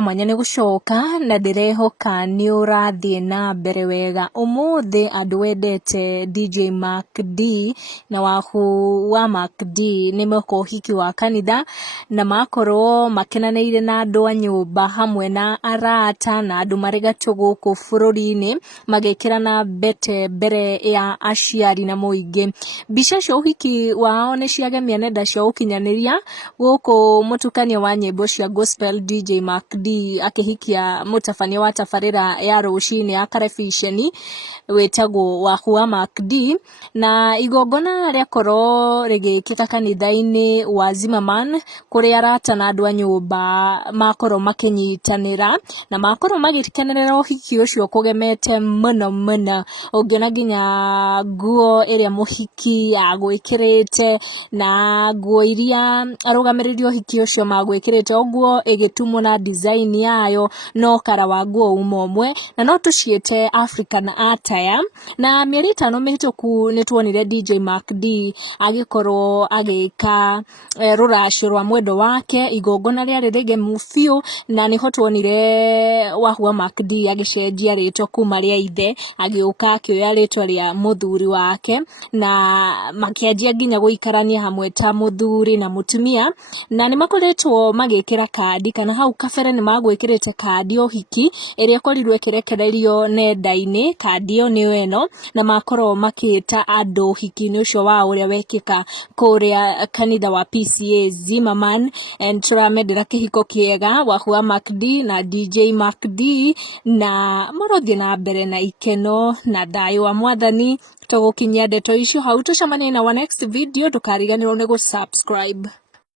Mwanya nĩ gũcoka na ndĩrehoka nĩ ũrathiĩ na mbere wega. Ũmũthĩ andũ wendete DJ Mark D na wahu wa Mark D nĩ moka ũhiki wa kanitha na makorwo makenanĩire na andũ a nyũmba hamwe na arata na andũ marĩ gatũ gũkũ bũrũri-inĩ magĩkĩra na mbete mbere ya aciari na mũingĩ. Mbica cia ũhiki wao nĩ ciagemia nenda cia ũkinyanĩria gũkũ mũtukanio wa nyĩmbo cia gospel DJ Mark D akĩhikia mũtabania wa tabarĩra ya rũcinĩ ya Karabiceni wĩtagwo wahu wa Mark D, na igongona rĩakorwo rĩgĩkĩka kanitha-inĩ wa Zimmerman kũrĩa arata na andũ a nyũmba makorwo makĩnyitanĩra na makorwo magĩkenera ũhiki ũcio kũgemete mũno mũno. Ũngĩona nginya nguo ĩrĩa mũhiki agwĩkĩrĩte na nguo iria arũgamĩrĩri ũhiki ũcio magwĩkĩrĩte, o nguo ĩgĩtumwo na design yayo no kara wa nguo ũmwe na no tũciĩte African attire. Na mĩeri 5 mĩhĩtũku nĩ tuonire DJ Mark D agĩkorwo agĩka rũracio rwa mwendo wake, igongona rĩarĩ rĩgemu biũ na nĩho tuonire wahu wa Mark D agĩcenjia rĩtwa kuma rĩa ithe agĩũka akĩoya rĩtwa rĩa mũthuri wake na makĩanjia nginya gũikarania hamwe ta mũthuri na mũtumia, na nĩ makoretwo magĩkĩra kandi kana hau kabere nĩ magwĩkĩrĩte kandi ũhiki ĩrĩa ĩkorirwo ĩkĩrekererio nenda-inĩ. Kandi ĩyo nĩyo ĩno na makorwo makĩta andũ ũhiki-inĩ ũcio wao ũrĩa wekĩka kũrĩa kanitha wa PCA Zimmerman. Tũramendera kĩhiko kĩega wahu wa Mark D na DJ Mark D na mũrothiĩ na mbere na ikeno na thayũ wa Mwathani. Tũgũkinyia ndeto icio hau, tũcemanie na our next video, ndũkariganĩrwo nĩ gũ subscribe.